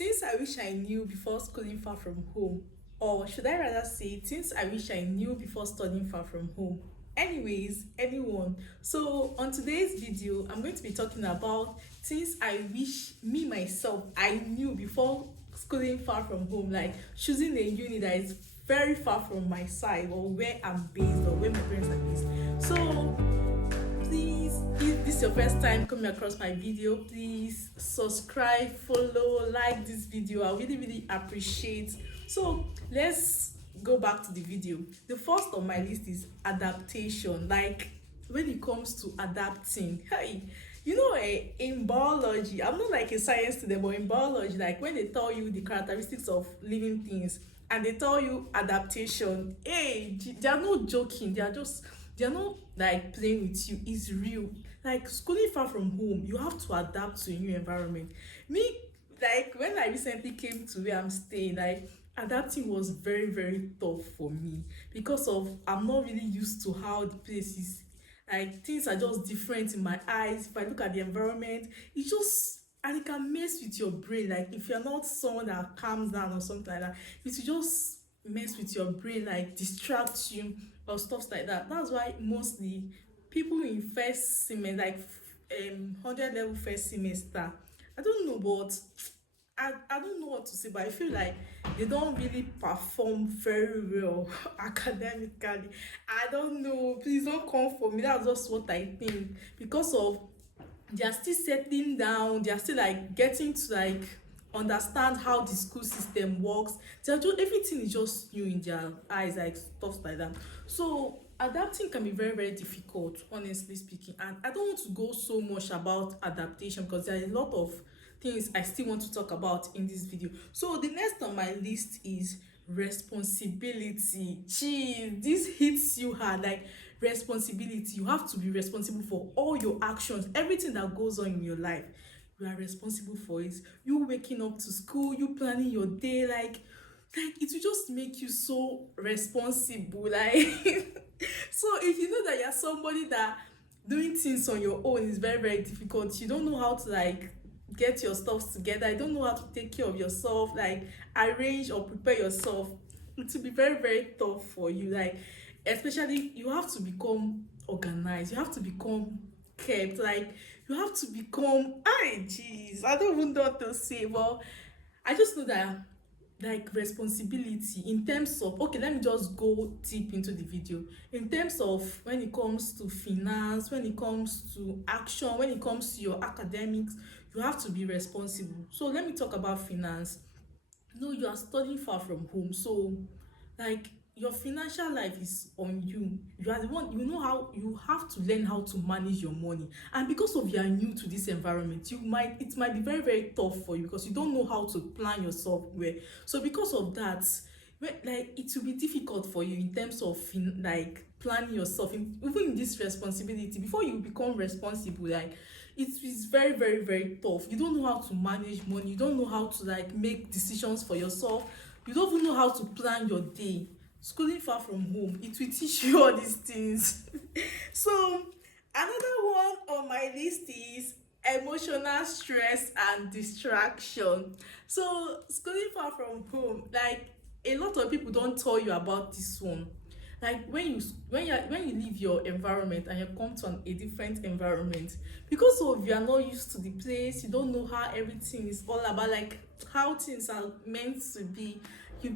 Things I wish I knew before schooling far from home. Or should I rather say things I wish I knew before studying far from home. Anyways, anyone. So on today's video, I'm going to be talking about things I wish me myself I knew before schooling far from home, like choosing a uni that is very far from my side or where I'm based or where my parents are based. So please, if this is your first time coming across my video, please subscribe, follow, like this video. I really appreciate. So let's go back to the video. The first on my list is adaptation. Like when it comes to adapting, hey, in biology, I'm not like a science student, but in biology, like when they tell you the characteristics of living things and they tell you adaptation, hey, they are not joking. They're not like playing with you. It's real. Like schooling far from home, you have to adapt to a new environment. Me, like when I recently came to where I'm staying, like adapting was very tough for me because of I'm not really used to how the place is. Like things are just different in my eyes. If I look at the environment, it just and it can mess with your brain. Like if you're not someone that calms down or something like that, it will just mess with your brain, like distract you or stuff like that. That's why mostly people in first semester, like 100 level first semester, I don't know, but I don't know what to say, but I feel like they don't really perform very well academically. I don't know. Please don't come for me. That's just what I think. Because of they are still settling down, they are still like getting to like understand how the school system works. They're just everything is just new in their eyes, like stuff like that. So adapting can be very difficult, honestly speaking, and I don't want to go so much about adaptation because there are a lot of things I still want to talk about in this video. So the next on my list is responsibility. Gee, this hits you hard. Like responsibility, you have to be responsible for all your actions, everything that goes on in your life. You are responsible for it. You waking up to school, you planning your day, like it will just make you so responsible. Like so if you know that you're somebody that doing things on your own is very difficult, you don't know how to like get your stuff together, you don't know how to take care of yourself, like arrange or prepare yourself, it will be very tough for you. Like especially you have to become organized, you have to become kept, like you have to become I don't even know what to say, but I just know that like responsibility in terms of, okay, let me just go deep into the video. In terms of when it comes to finance, when it comes to action, when it comes to your academics, you have to be responsible. So let me talk about finance. You are studying far from home, so like your financial life is on you. You are the one, you know how you have to learn how to manage your money, and because of you are new to this environment, it might be very tough for you because you don't know how to plan yourself well. So because of that, like it will be difficult for you in terms of like planning yourself even in this responsibility. Before you become responsible, like it is very tough. You don't know how to manage money, you don't know how to like make decisions for yourself, you don't even know how to plan your day. Schooling far from home, it will teach you all these things. So another one on my list is emotional stress and distraction. So schooling far from home, like a lot of people don't tell you about this one. Like when you leave your environment and you come to a different environment, because of you are not used to the place, you don't know how everything is all about, like how things are meant to be. You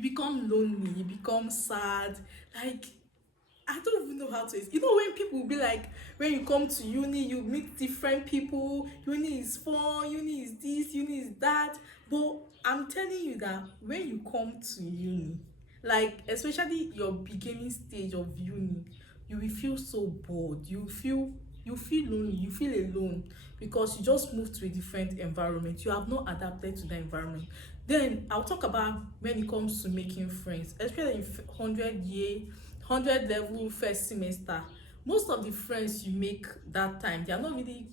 become lonely, you become sad. Like I don't even know how to. When people will be like, when you come to uni, you meet different people. Uni is fun. Uni is this. Uni is that. But I'm telling you that when you come to uni, like especially your beginning stage of uni, you will feel so bored. You feel lonely. You feel alone because you just moved to a different environment. You have not adapted to the environment. Then I'll talk about when it comes to making friends, especially in 100 level first semester. Most of the friends you make that time, they are not really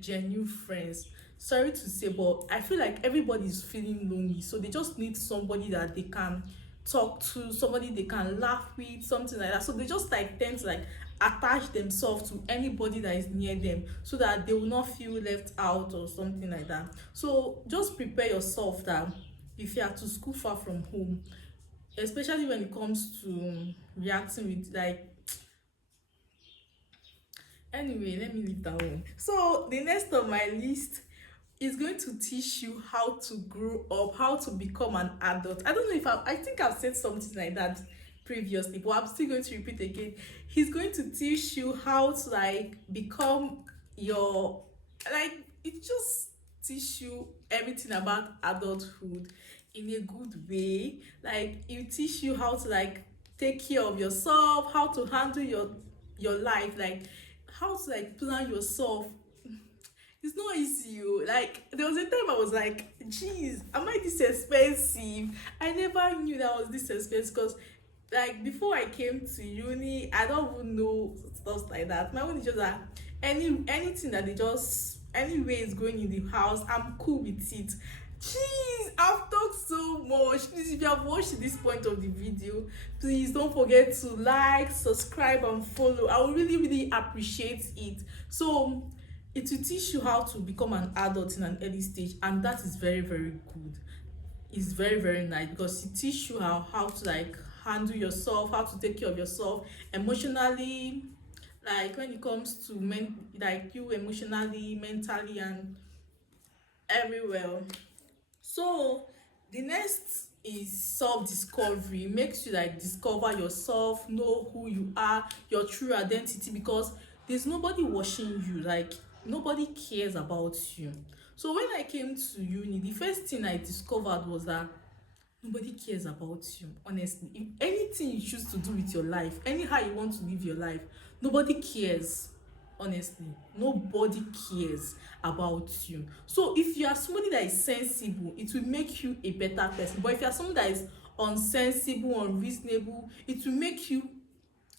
genuine friends. Sorry to say, but I feel like everybody is feeling lonely, so they just need somebody that they can talk to, somebody they can laugh with, something like that. So they just like tend to like attach themselves to anybody that is near them, so that they will not feel left out or something like that. So just prepare yourself that if you are to school far from home, especially when it comes to reacting with like, anyway, let me leave that one. So the next on my list is going to teach you how to grow up, how to become an adult. I don't know if I think I've said something like that previously, but I'm still going to repeat again. He's going to teach you how to like become your, like, it just teach you everything about adulthood in a good way. Like, it teach you how to like take care of yourself, how to handle your life, like how to like plan yourself. It's not easy. Oh. Like, there was a time I was like, geez, am I this expensive? I never knew that I was this expensive, because like before I came to uni, I don't even know stuff like that. My own is just that anything that they just anyway is going in the house, I'm cool with it. Jeez, I've talked so much. Please, if you have watched this point of the video, please don't forget to like, subscribe, and follow. I will really, really appreciate it. So it will teach you how to become an adult in an early stage, and that is very, very good. It's very, very nice, because it teach you how to like handle yourself, how to take care of yourself emotionally, like when it comes to like you emotionally, mentally, and everywhere. So the next is self-discovery. It makes you like discover yourself, know who you are, your true identity, because there's nobody watching you, like nobody cares about you. So when I came to uni, the first thing I discovered was that nobody cares about you. Honestly, if anything you choose to do with your life, anyhow you want to live your life, nobody cares. Honestly, nobody cares about you. So if you are somebody that is sensible, it will make you a better person. But if you are someone that is unsensible, unreasonable, it will make you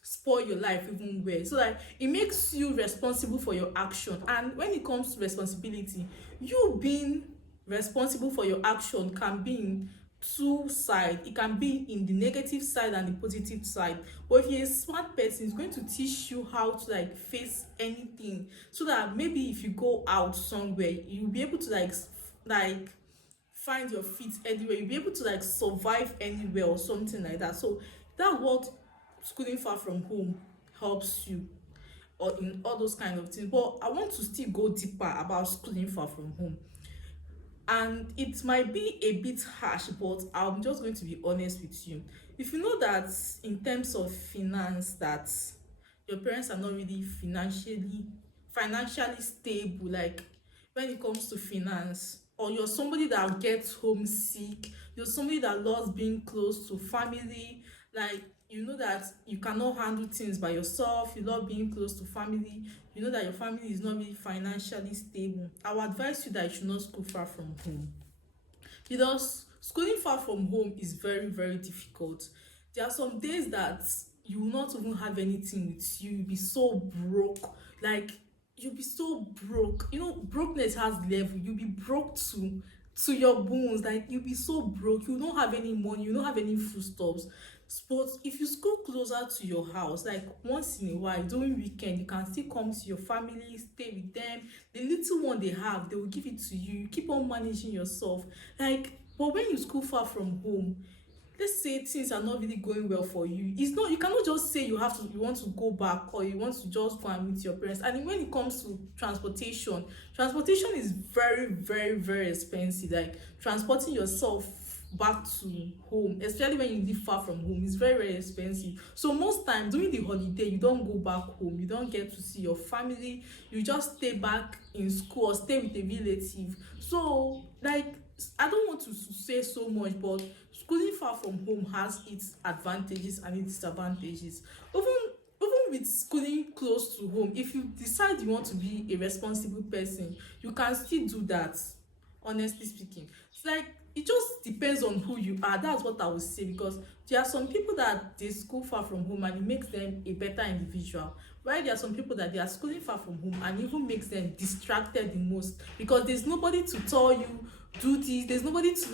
spoil your life even worse. So like it makes you responsible for your action. And when it comes to responsibility, you being responsible for your action can be in two sides. It can be in the negative side and the positive side. But if you're a smart person, it's going to teach you how to like face anything, so that maybe if you go out somewhere, you'll be able to like find your feet anywhere, you'll be able to like survive anywhere or something like that. So that's what schooling far from home helps you, or in all those kind of things. But I want to still go deeper about schooling far from home, and it might be a bit harsh, but I'm just going to be honest with you. If you know that in terms of finance, that your parents are not really financially stable, like when it comes to finance, or you're somebody that gets homesick, you're somebody that loves being close to family, like you know that you cannot handle things by yourself, you love being close to family, you know that your family is not really financially stable, I would advise you that you should not school far from home. Because schooling far from home is very, very difficult. There are some days that you will not even have anything with you. You'll be so broke. Like, you'll be so broke. You know, brokenness has level. You'll be broke to your bones. Like, you'll be so broke. You don't have any money. You don't have any foodstuffs. But if you school closer to your house, like once in a while during weekend, you can still come to your family, stay with them. The little one they have, they will give it to you. You keep on managing yourself. Like, but when you school far from home, let's say things are not really going well for you, it's not, you cannot just say you want to go back, or you want to just go and meet your parents. And when it comes to transportation is very, very, very expensive. Like transporting yourself back to home, especially when you live far from home, is very, very expensive. So most times during the holiday, you don't go back home, you don't get to see your family, you just stay back in school or stay with a relative. So like, I don't want to say so much, but schooling far from home has its advantages and its disadvantages. Even with schooling close to home, if you decide you want to be a responsible person, you can still do that. Honestly speaking, it's like it just depends on who you are. That's what I would say, because there are some people that they school far from home and it makes them a better individual, while there are some people that they are schooling far from home and even makes them distracted the most, because there's nobody to tell you do this, there's nobody to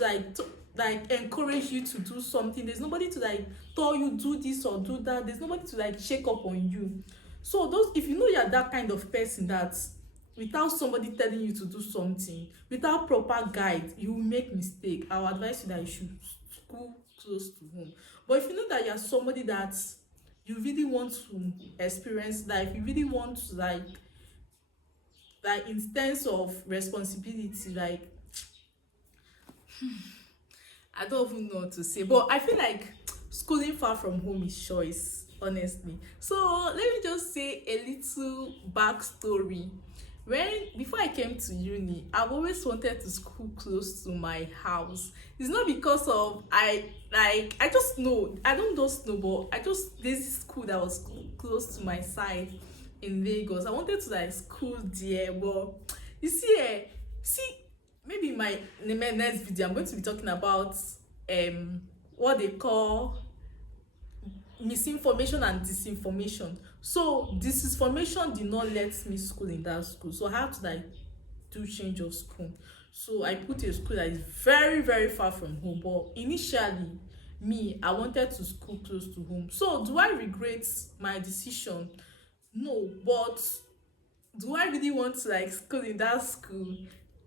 like encourage you to do something, there's nobody to like tell you do this or do that, there's nobody to like check up on you. So those, if you know you're that kind of person that without somebody telling you to do something, without proper guide, you will make mistake. I will advise you that you should school close to home. But if you know that you're somebody that you really want to experience life, you really want to like in terms of responsibility, like I don't even know what to say, but I feel like schooling far from home is choice, honestly. So let me just say a little backstory. When before I came to uni, I've always wanted to school close to my house. It's not because of I just know, I don't just know, but I just, there's this school that was close to my side in Lagos. I wanted to like school there, but you see, see, maybe in my next video I'm going to be talking about what they call misinformation and disinformation. So disinformation did not let me school in that school, so I had to like do change of school. So I put a school that is very very far from home, but initially me, I wanted to school close to home. So do I regret my decision? No. But do I really want to like school in that school?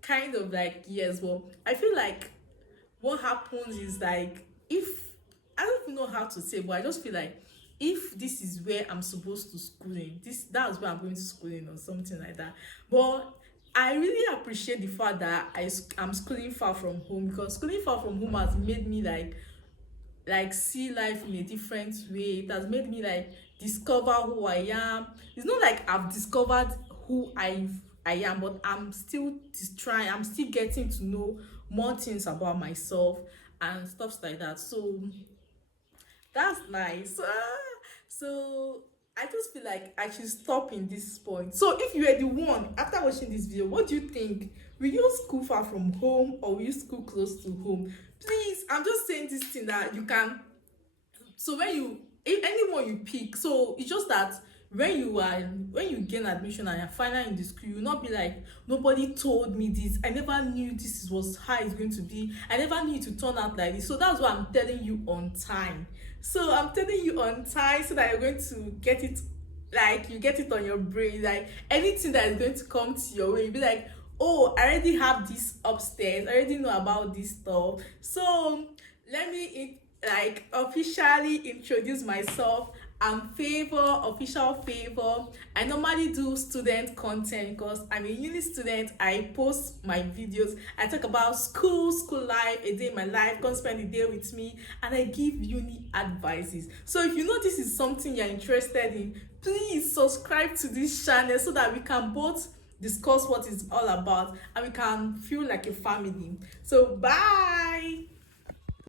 Kind of like yes. Well, I feel like what happens is like, if I don't even know how to say, but I just feel like if this is where I'm supposed to school in, that's where I'm going to school in or something like that. But I really appreciate the fact that I'm schooling far from home, because schooling far from home has made me like see life in a different way. It has made me like discover who I am. It's not like I've discovered who I am, but I'm still trying, I'm still getting to know more things about myself and stuff like that. So that's nice. So I just feel like I should stop in this point. So if you were the one after watching this video, what do you think? Will you school far from home or will you school close to home? Please, I'm just saying this thing that you can. So when you, if anyone you pick, so it's just that when you gain admission and you're finally in the school, you will not be like, nobody told me this, I never knew this was how it's going to be, I never knew it to turn out like this. So that's why I'm telling you on time. So I'm telling you on time so that you're going to get it, like you get it on your brain, like anything that is going to come to your way, you'll be like, oh, I already have this upstairs, I already know about this stuff. So let me like officially introduce myself. I'm Favor, official Favor. I normally do student content because I'm a uni student. I post my videos, I talk about school life, a day in my life, come spend the day with me, and I give uni advices. So if you know this is something you're interested in, please subscribe to this channel so that we can both discuss what it's all about and we can feel like a family. So bye.